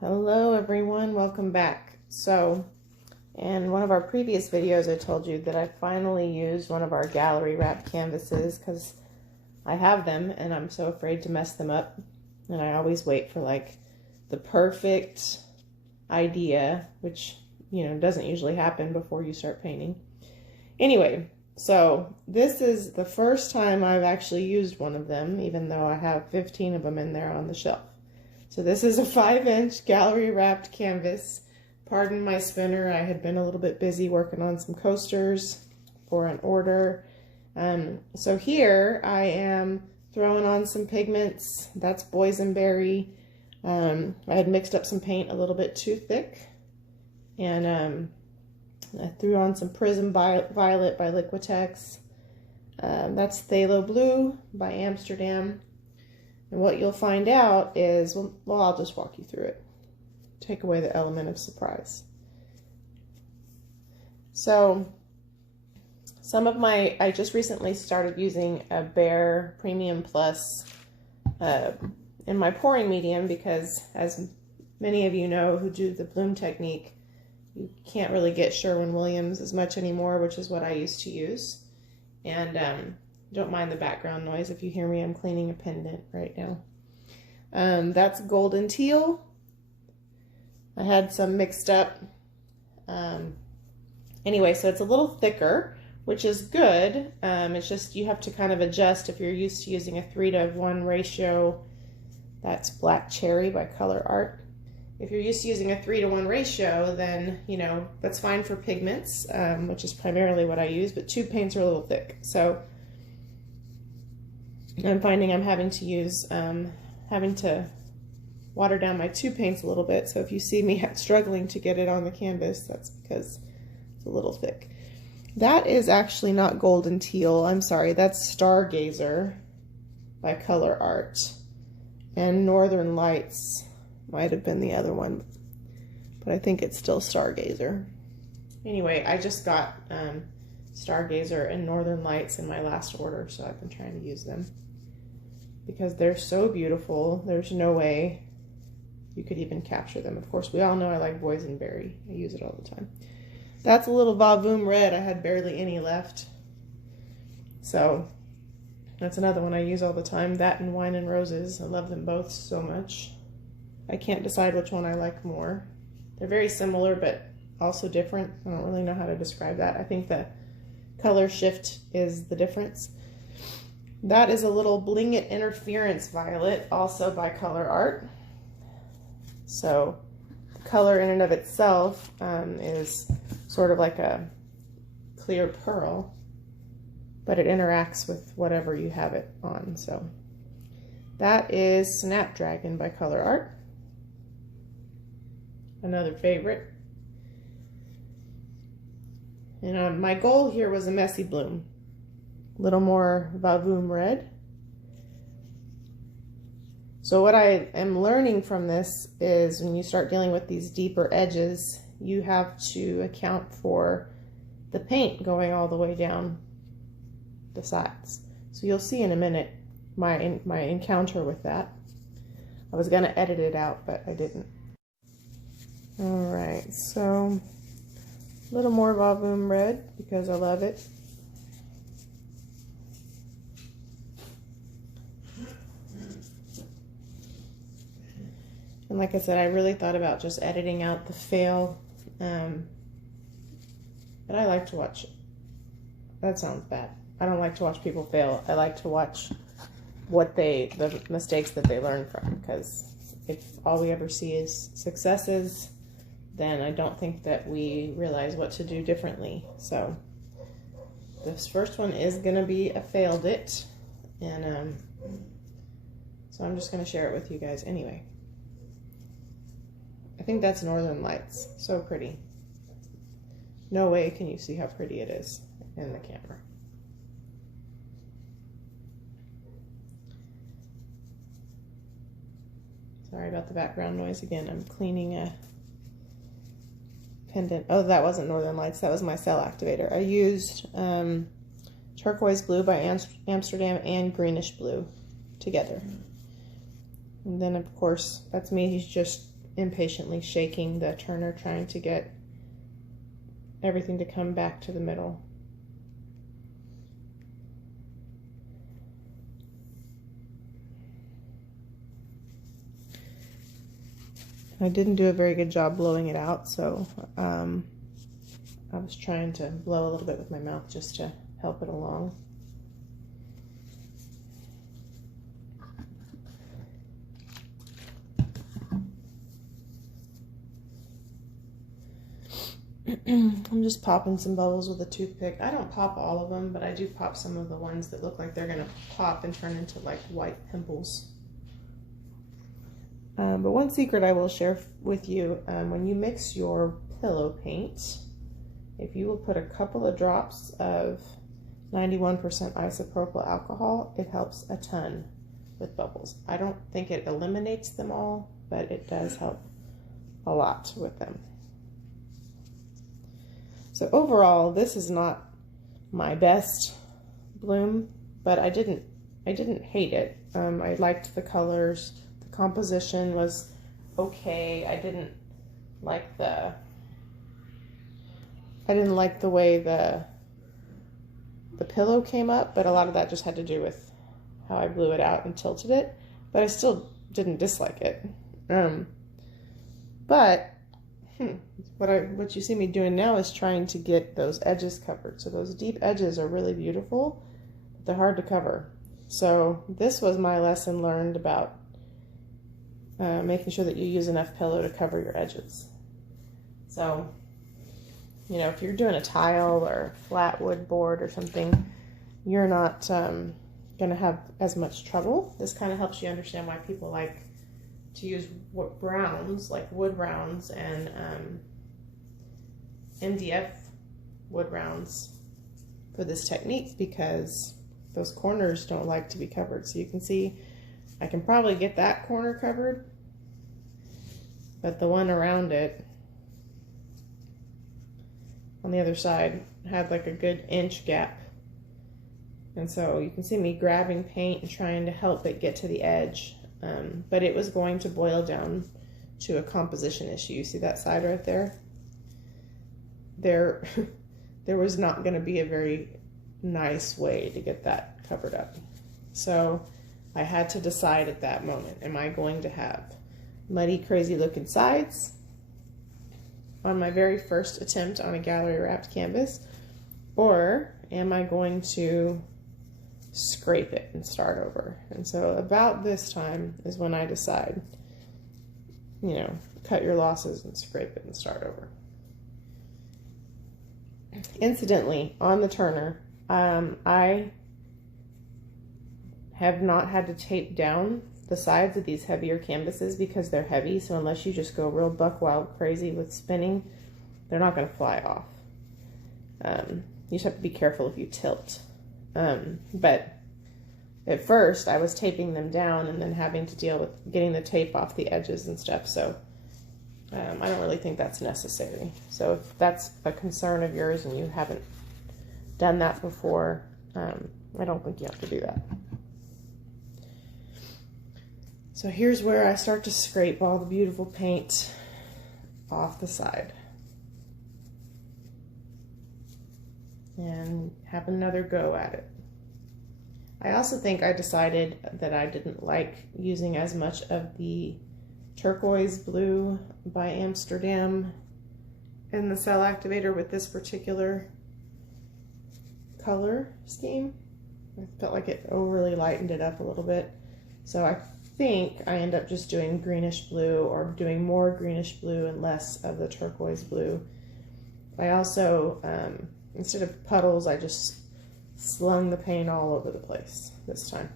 Hello everyone, welcome back. So, in one of our previous videos I told you that I finally used one of our gallery wrap canvases because I have them and I'm so afraid to mess them up. And I always wait for like the perfect idea, which, you know, doesn't usually happen before you start painting. Anyway, so this is the first time I've actually used one of them, even though I have 15 of them in there on the shelf. So this is a 5-inch gallery wrapped canvas. Pardon my spinner, I had been a little bit busy working on some coasters for an order. So here I am throwing on some pigments. That's Boysenberry. I had mixed up some paint a little bit too thick. And I threw on some Prism Violet by Liquitex. That's Phthalo Blue by Amsterdam. And what you'll find out is, well, I'll just walk you through it. Take away the element of surprise. So, I just recently started using a Behr Premium Plus in my pouring medium because, as many of you know who do the bloom technique, you can't really get Sherwin-Williams as much anymore, which is what I used to use. And don't mind the background noise. If you hear me, I'm cleaning a pendant right now. That's golden teal. I had some mixed up. Anyway, so it's a little thicker, which is good. It's just you have to kind of adjust if you're used to using a 3:1 ratio. That's Black Cherry by Colourarte. If you're used to using a 3:1 ratio, then, you know, that's fine for pigments, which is primarily what I use, but tube paints are a little thick. So I'm finding I'm having to water down my tube paints a little bit. So if you see me struggling to get it on the canvas, that's because it's a little thick. That is actually not golden teal. I'm sorry, that's Stargazer by Colourarte. And Northern Lights might have been the other one, but I think it's still Stargazer. Anyway, I just got Stargazer and Northern Lights in my last order, so I've been trying to use them because they're so beautiful. There's no way you could even capture them. Of course, we all know I like Boysenberry. I use it all the time. That's a little Vavoom Red. I had barely any left. So that's another one I use all the time. That and Wine and Roses. I love them both so much. I can't decide which one I like more. They're very similar, but also different. I don't really know how to describe that. I think the color shift is the difference. That is a little Bling It Interference Violet, also by Colourarte. So the color in and of itself is sort of like a clear pearl, but it interacts with whatever you have it on. So that is Snapdragon by Colourarte. Another favorite. And my goal here was a messy bloom. A little more Vavoom Red. So what I am learning from this is when you start dealing with these deeper edges, you have to account for the paint going all the way down the sides. So you'll see in a minute my encounter with that. I was going to edit it out, but I didn't. Alright, so a little more Vavoom Red because I love it. And like I said, I really thought about just editing out the fail, but I like to watch, that sounds bad. I don't like to watch people fail. I like to watch the mistakes that they learn from, because if all we ever see is successes, then I don't think that we realize what to do differently. So this first one is gonna be a failed it, and so I'm just gonna share it with you guys anyway. I think that's Northern Lights. So pretty. No way can you see how pretty it is in the camera. Sorry about the background noise again. I'm cleaning a pendant. Oh, that wasn't Northern Lights. That was my Cell Activator. I used Turquoise Blue by Amsterdam and Greenish Blue together. And then, of course, that's me. He's just impatiently shaking the turner, trying to get everything to come back to the middle. I didn't do a very good job blowing it out, so I was trying to blow a little bit with my mouth just to help it along. I'm just popping some bubbles with a toothpick. I don't pop all of them, but I do pop some of the ones that look like they're gonna pop and turn into like white pimples. But one secret I will share with you, when you mix your pillow paint, if you will put a couple of drops of 91% isopropyl alcohol, it helps a ton with bubbles. I don't think it eliminates them all, but it does help a lot with them. So overall, this is not my best bloom, but I didn't hate it. I liked the colors. The composition was okay. I didn't like the way the pillow came up, but a lot of that just had to do with how I blew it out and tilted it. But I still didn't dislike it. What you see me doing now is trying to get those edges covered. So those deep edges are really beautiful, but they're hard to cover. So this was my lesson learned about making sure that you use enough pillow to cover your edges. So, you know, if you're doing a tile or flat wood board or something, you're not going to have as much trouble. This kind of helps you understand why people like to use browns, like wood rounds and MDF wood rounds for this technique, because those corners don't like to be covered. So you can see I can probably get that corner covered, but the one around it on the other side had like a good inch gap. And so you can see me grabbing paint and trying to help it get to the edge. But it was going to boil down to a composition issue. You see that side right there? There was not going to be a very nice way to get that covered up. So I had to decide at that moment, am I going to have muddy, crazy looking sides on my very first attempt on a gallery wrapped canvas, or am I going to scrape it and start over? And so about this time is when I decide, you know, cut your losses and scrape it and start over. Incidentally, on the turner, I have not had to tape down the sides of these heavier canvases because they're heavy. So unless you just go real buck wild crazy with spinning, they're not going to fly off. You just have to be careful if you tilt. But at first I was taping them down and then having to deal with getting the tape off the edges and stuff. So I don't really think that's necessary. So if that's a concern of yours and you haven't done that before, I don't think you have to do that. So here's where I start to scrape all the beautiful paint off the side. And have another go at it. I also think I decided that I didn't like using as much of the turquoise blue by Amsterdam in the Cell Activator with this particular color scheme. I felt like it overly lightened it up a little bit. So I think I end up just doing greenish blue, or doing more greenish blue and less of the turquoise blue. I also, instead of puddles, I just slung the paint all over the place this time.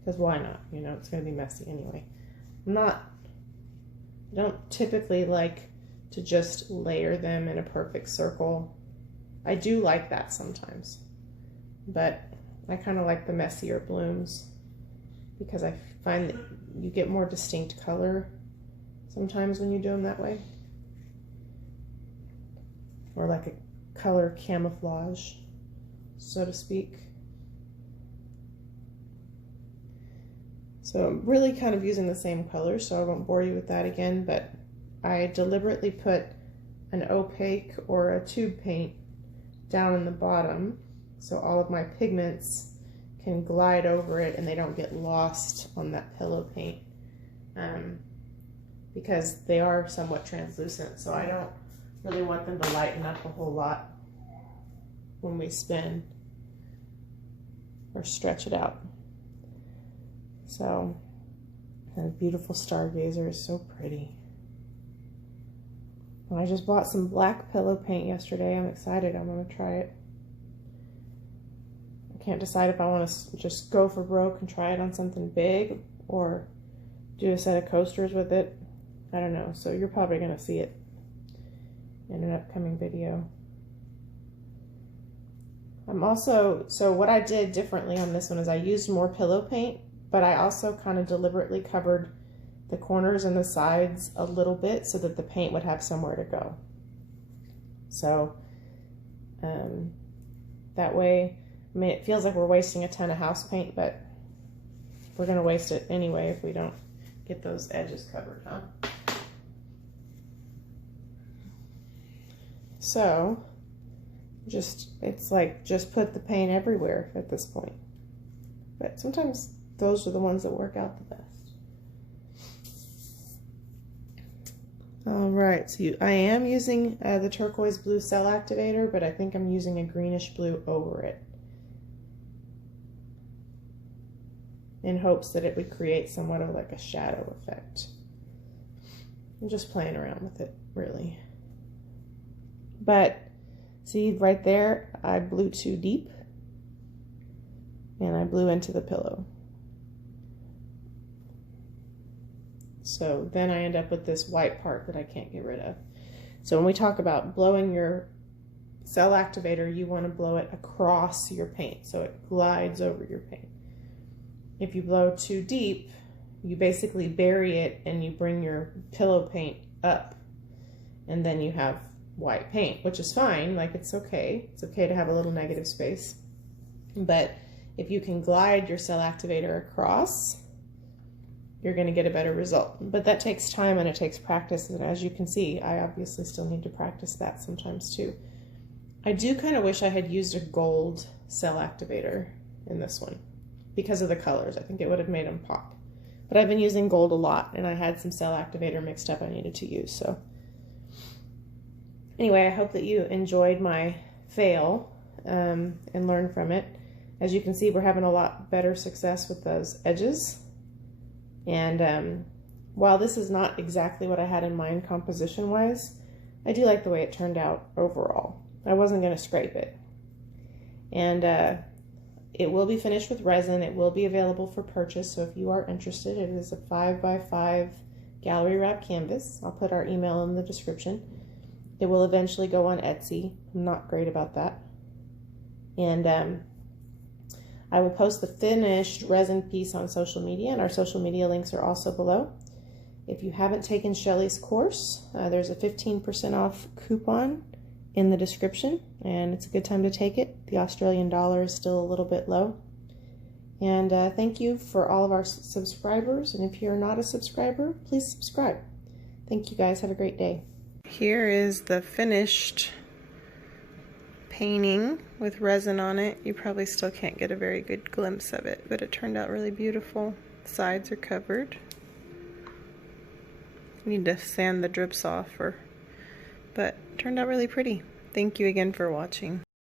Because why not? You know, it's going to be messy anyway. I don't typically like to just layer them in a perfect circle. I do like that sometimes, but I kind of like the messier blooms because I find that you get more distinct color sometimes when you do them that way. Or like a color camouflage, so to speak. So I'm really kind of using the same color, so I won't bore you with that again, but I deliberately put an opaque or a tube paint down in the bottom so all of my pigments can glide over it and they don't get lost on that pillow paint, because they are somewhat translucent, so I don't really want them to lighten up a whole lot when we spin or stretch it out. So, and a beautiful Stargazer is so pretty. And I just bought some black pillow paint yesterday. I'm excited. I'm going to try it. I can't decide if I want to just go for broke and try it on something big or do a set of coasters with it. I don't know. So you're probably going to see it in an upcoming video. So what I did differently on this one is I used more pillow paint, but I also kind of deliberately covered the corners and the sides a little bit so that the paint would have somewhere to go. So that way, I mean, it feels like we're wasting a ton of house paint, but we're going to waste it anyway if we don't get those edges covered, huh? So it's like just put the paint everywhere at this point. But sometimes those are the ones that work out the best. All right, so I am using the turquoise blue Cell Activator, but I think I'm using a greenish blue over it in hopes that it would create somewhat of like a shadow effect. I'm just playing around with it, really. But see right there, I blew too deep and I blew into the pillow. So then I end up with this white part that I can't get rid of. So when we talk about blowing your Cell Activator, you want to blow it across your paint so it glides over your paint. If you blow too deep, you basically bury it and you bring your pillow paint up, and then you have white paint, which is fine. Like, it's okay. It's okay to have a little negative space. But if you can glide your Cell Activator across, you're going to get a better result. But that takes time and it takes practice. And as you can see, I obviously still need to practice that sometimes too. I do kind of wish I had used a gold Cell Activator in this one because of the colors. I think it would have made them pop. But I've been using gold a lot, and I had some Cell Activator mixed up I needed to use. So anyway, I hope that you enjoyed my fail and learned from it. As you can see, we're having a lot better success with those edges. And while this is not exactly what I had in mind composition-wise, I do like the way it turned out overall. I wasn't going to scrape it. And it will be finished with resin. It will be available for purchase, so if you are interested, it is a 5x5 gallery wrap canvas. I'll put our email in the description. It will eventually go on Etsy. I'm not great about that. And I will post the finished resin piece on social media, and our social media links are also below. If you haven't taken Shelley's course, there's a 15% off coupon in the description, and it's a good time to take it. The Australian dollar is still a little bit low. And thank you for all of our subscribers, and if you're not a subscriber, please subscribe. Thank you guys. Have a great day. Here is the finished painting with resin on it. You probably still can't get a very good glimpse of it, but it turned out really beautiful. The sides are covered. I need to sand the drips off, but it turned out really pretty. Thank you again for watching.